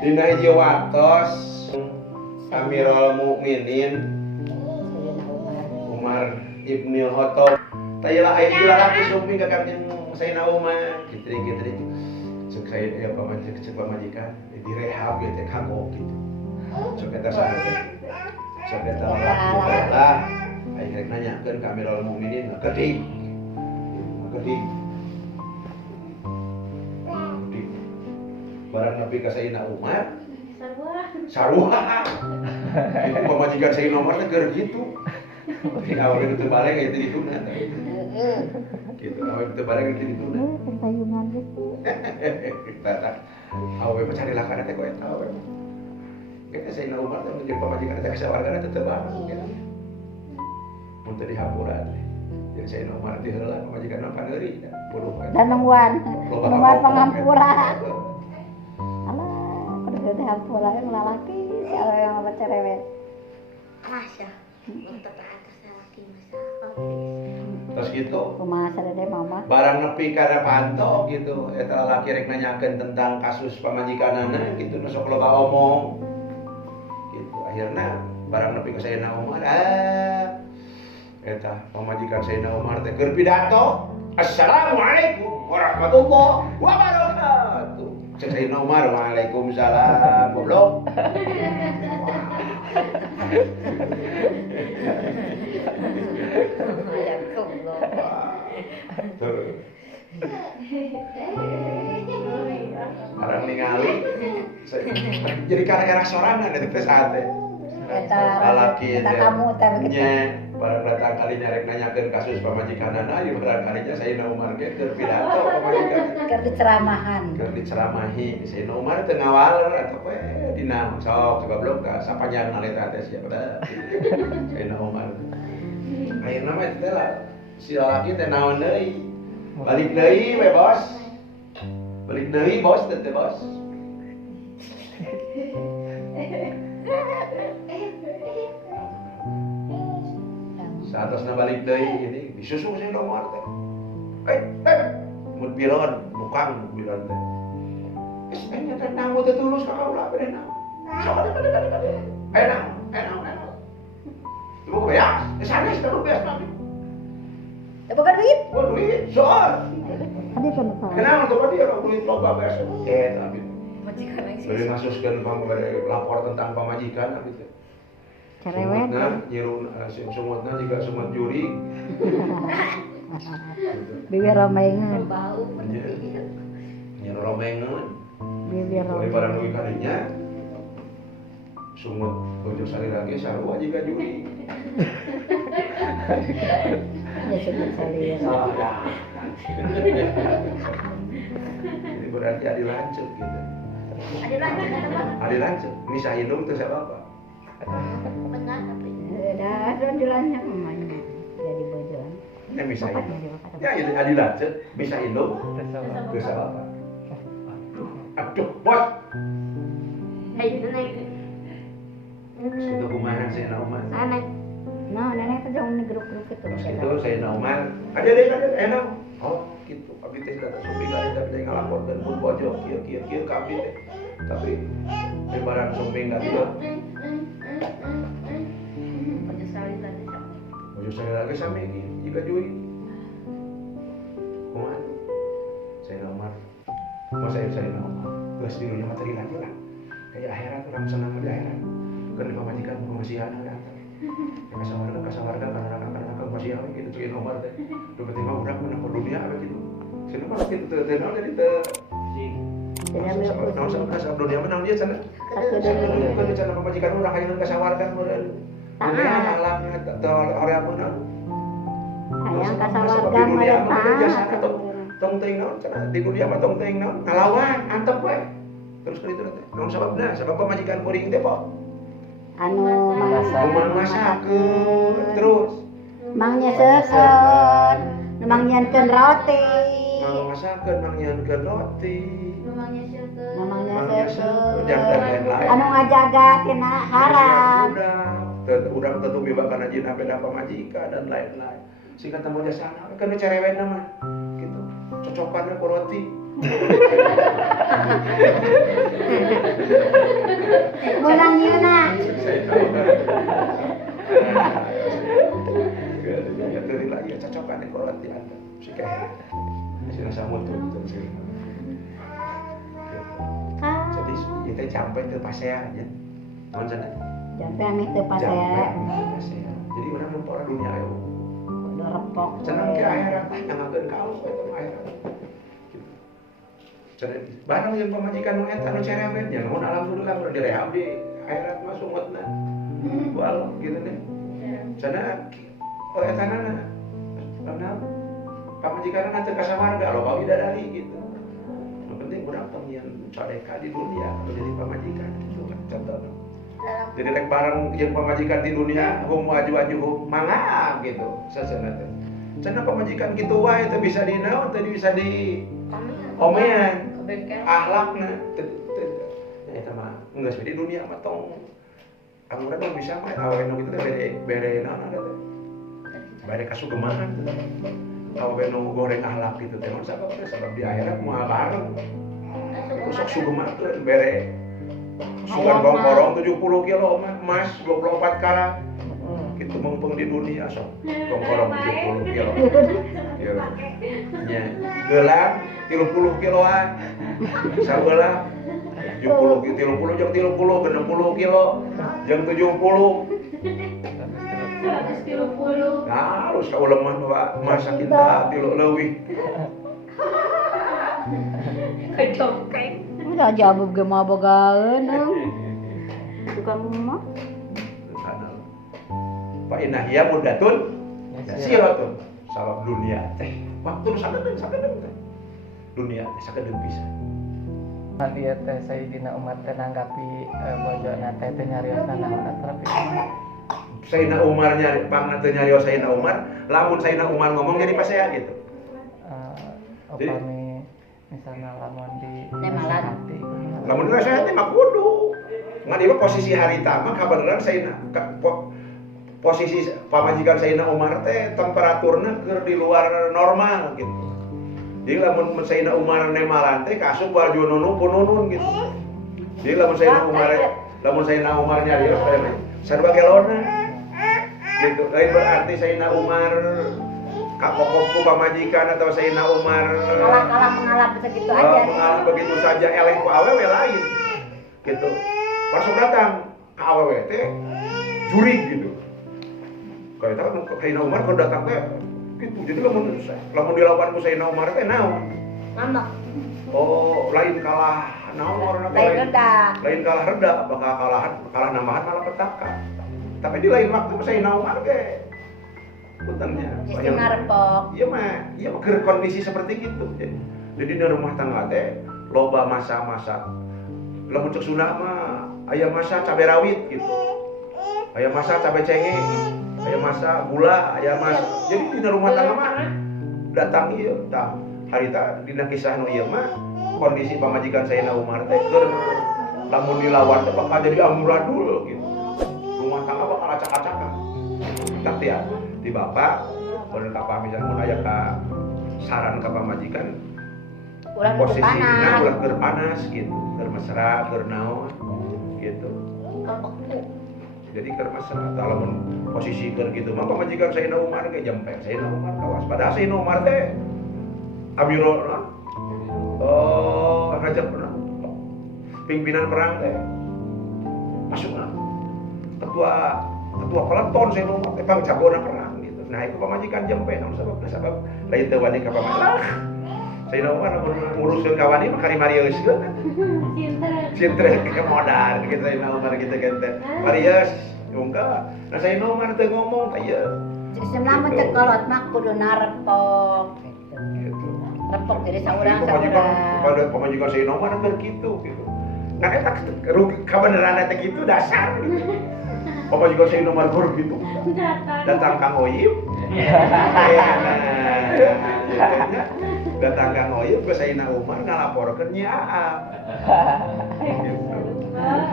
Dina hiji waktos Amirul Mukminin Umar Ibnu Khattab tayla aya dilalaki sumi ka kanjeng Sayyidina Umar gitu cek saya ya pamajikan direhab gitu kagok gitu cek eta saha cek eta lalaki lah aya nanyakeun ka Amirul Mukminin geuting barang nepi ka Sayyidina Umar sarua itu pamajikan Sayyidina Umar teh keur gitu awalnya itu balik kayak itu dituna gitu awalnya itu balik kayak itu dituna pertayungan gitu kita awalnya mencari lakan teh kok eta awalnya kita Sayyidina Umar teh menjadi pamajikan teh kasawargana teh teu bareng gitu mun teu dihapuran jadi Sayyidina Umar teh heula pamajikan apa deui puluh dan nungguan pangampura alah kudu dihampura yang lalaki siapa yang apa cerewet Masya untuk atas laki masalah terus gitu kumaha sadede mama barang nepi kana panto gitu eta lalaki rek nanyakeun tentang kasus pamajikanana gitu nu sok loba omong gitu akhirna barang nepi ka Sayyidina Umar eta pamajikan Sayyidina Umar teh keur pidato assalamualaikum warahmatullahi wabarakatuh cek Sayyidina Umar waalaikumsalam goblok ayat goblok Arang ningali jadi karya sorangan eta teh sate eta lalaki eta kamu teh begitu nya barang datang kali nyarek nanyakeun kasus pamajikanana ieu barang kalinya Sayyidina Umar ge keur pidato pamajikan keur diceramahan keur diceramahi Sayyidina Umar teu ngawaler eta we dina sok goblok ka sapanjang naleta teh sia pada Sayyidina Umar ayeuna mah teh lah si lalaki teh naon deui balik deui we bos balik deui bos teh bos saatosna balik deui ini disusul si Umar teh mun biron bukang biron teh geus nya teh naon teh tulus ka kaula bener naon sok kade naon ibu beas sanes ka beas nabi teu boga duit duit soal adi kan kenapa tuh dia orang duit loba beas tapi majikan yang beri ngasuskeun lapor tentang pamajikan abi teh cerewet sumutna nyiru sumutna juga sumut juri bibir romengeun bau nyiru romengeun bibir dari barang duit kadinya sumut bojo sari lagi sarua juga juri ya sebut salira jadi berarti adi lanceuk gitu ada lagi adi lanceuk misah indung teh sabapa benar tapi ada dilanya mamanya jadi bojoan ya misah bapaknya indung juga ya itu adi lanceuk misah indung teh sabapa aduh bos ayo naik itu kumaha Sayyidina Umar naik no nenek tuh jangan di grup-grup itu terus itu Sayyidina Umar ada enak oh gitu abi teh datang supi ka eta teh ngalaporkeun mun bojo kieu ka abi teh tapi lebaran sumping ka dieu bojo sari lagi sami jika jui kumaha Sayyidina Umar masa Sayyidina Umar geus di dunia materi lagi lah kayak akhirat orang senang di akhirat kan pamajikan pengasihan ya kasawarga karena masih gitu cuy nomor teh tiba-tiba udah mana ke dunia apa gitu sini mah gitu tenang jadi teh sama dunia mana dia sana kan cara pemajikan orang hayang kasawarga meureun dunia alamnya teu area mana hayang kasawarga mah jasa atau tong teuing naon cenah di dunia mah tong teuing naon ngalawan antep we terus kitu teh naon sababna sabab pemajikan kuring teh po anu masakeun terus mang nyesekeun mang nyankeun roti mang nyankeun roti mang nyesekeun yang lain-lain anu ngajaga tina haram udah tentu bibakan ajin beda pamajikan dan lain-lain singkat temu jasana kan cerewetna mah gitu cocokanna ku roti Menang ieu na. Ya tadi lah ya cocokan kalau latihan si kayak si nasa motor gitu. Jadi kita sampai ke pasea aja. Mohon sana. Jampe ame teu pasea. Jadi orang orang dunia ayo. Udah repok. Senang ke akhirat nyangakeun ka Allah eta akhirat. Cenah barang yang pamajikan nu eta nu cerewet nya namun alhamdulillah urang direhab di akhirat mah sumutna. Ku Allah gitu deh. Cenah oh eta nana. Karena pamajikan teu ka samarga loba bidadari gitu. Nu penting urang pengen cadeka di dunia atau jadi pamajikan itu kan contohnya. Jadi rek bareng jeung pamajikan di dunia hum waju mangap gitu sasana teh. Cenah pamajikan kitu wae teh bisa dinaon teh bisa di omean akhlakna teh eta mah geus di dunia mah tong anu urang bisa mah awewe nu kitu teh bere naon ada teh. Bere kasugemahan. Awewe nu goreng akhlak gitu teh sabab di akhirat moal bareng. Sok sugema teh bere sugan gongkorong 70 kilo emas 24 karat gitu mumpung di dunia sok gongkorong 70 kilo nya gelang 30 kiloan sabelah 70 jeung 30 60 kilo jeung 70 harus kauleman bawa emas sakinta tilu leuwih Kejongkeng. Udah jawab ge mah bogaeun. Tukang mah. Fa inna hiya muddatun yasiratun. Sabab dunia teh waktu sakedeung teh. Dunia teh sakedeung pisan. Dia teh Sayyidina Umar teh nanggapi bojona teh teh nyariosna naon tapi Sayyidina Umar nyari pangna teu nyarios Sayyidina Umar, lamun Sayyidina Umar ngomong jadi pasea gitu. Upami misalnya lamun di Nemalan. Lamun nasihat mah kudu. Ngan ieu posisi harita mah kabeneran Sayyidina posisi pamajikan Sayyidina Umar teh temperaturna keur di luar normal gitu. Jadi lamun Sayyidina Umar nemalan teh kaasup baju nunun gitu. Jadi lamun Sayyidina Umar nyarios teh sarua gelona. Gitu. Lain berarti Sayyidina Umar kakokku pamajikan atau Sayyidina Umar Mengalah begitu aja. mengalah begitu saja eleh ku awewe lain gitu. Pas datang ke awewe teh jurig gitu. Kayak tahu Sayyidina Umar kalau datang teh gitu. Jadi lamun dilawan ku Sayyidina Umar teh naon? Ngambek. Oh, lain kalah naon orangna Lain reda. Lain kalah reda, bakal kalah nambahan malah petaka. Tapi di lain waktu Sayyidina Umar ge puntennya Justru ngarepok. Iya mah keur kondisi seperti itu. Jadi di rumah tangga teh loba masa-masa. Lamun cek Sunda mah aya masa cabe rawit gitu. Aya masa cabe cengeng, aya masa gula, aya masa. Jadi di rumah tangga mah datang ieu tah harita dina kisah nu ieu mah kondisi pamajikan Sayyidina Umar teh keur lamun dilawan teh bakal jadi amburadul gitu. Rumah tangga bakal acak-acakan. Tapi ya di bapak bener ka pamisan mun aya ka saran ka pamajikan posisinya ulah keur panas gitu, keur mesra, keur naon gitu. Jadi keur mesra lamun posisi keur gitu mah pamajikan Sayyidina Umar ge jempeng Sayyidina Umar kawas. Padahal Sayyidina Umar teh amirul rajab pimpinan perang teh masukna ketua peleton Sayyidina Umar teh jagona perang. Nah itu pamajikan jempe namun sabab lain teu wani ka pamajikan. Sayyidina Umar nguruskeun ka wani mah karimarioskeun. Cintre ke modal gitu Sayyidina Umar kita gente. Marios ungka. Nah Sayyidina Umar teu ngomong teh ieu. Sistemna mah cek kolot mah kudu narepok gitu. Repok jadi saurang. Pada pamajikan Sayyidina Umar keur kitu gitu. Ngan eta kabeneran eta kitu dasar gitu. Pamajikan Sayyidina Umar keur gitu. Datang Kang Oyip. Datang Kang Oyip ke Sayyidina Umar ngalaporkeun Nyi Aap.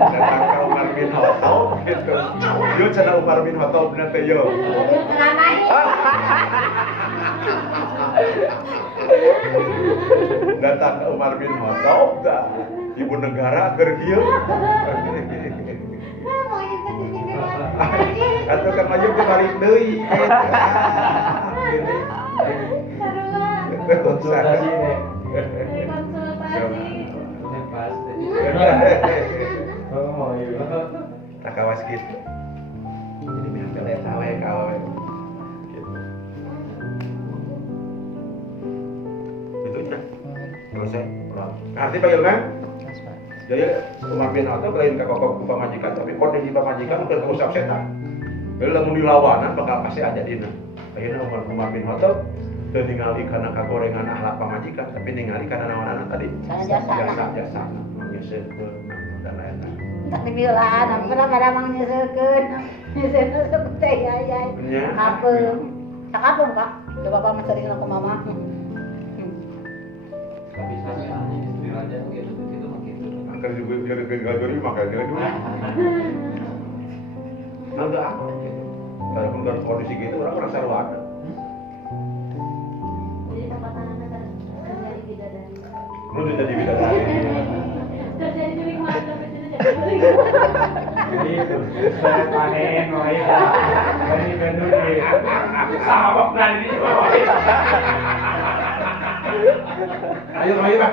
Datang ka Umar bin Khattab gitu. Yo cenah Umar bin Khattab na teh yo. Datang ke Umar bin Khattab, ibu negara kerja. Atau kan maju ke balik deui. konsultasi deh. Konsultasi. Pasti. Oh, mau yuk. Tak kawas gitu. Jadi mimpin kawe. Gitu. Itu aja. Selesai. Arti bagaimana? Mas, Pak. Jadi Umar bin Khattab lain ke kokok pamajikan, tapi kode di pamajikan udah terusap setan. Jadi lamun dilawanan bakal pasti aja dina. Akhirnya Umar bin Khattab teu ningali karena kagorengan akhlak pamajikan, tapi ningali karena naon tadi jasa nyeuseurkeun dan lain-lain. Tak dibilang, pernah pada mang nyusulkeun seperti ayai. Nya. Kapung, tak kapung Pak. Coba Bapak mah sering ke mama. Tapi saya istri raja gitu gitu. Akan juga jadi gajori makanya dulu. Nah udah apa gitu. Kalau dalam kondisi gitu orang merasa ruana. Jadi tempat anak kerja di bidadari. Lu udah jadi bidadari. Kerja di juling mana kerja jadi juling. Itu saya panen wae. Dari Bandung di sabak nanti. Ayo Pak.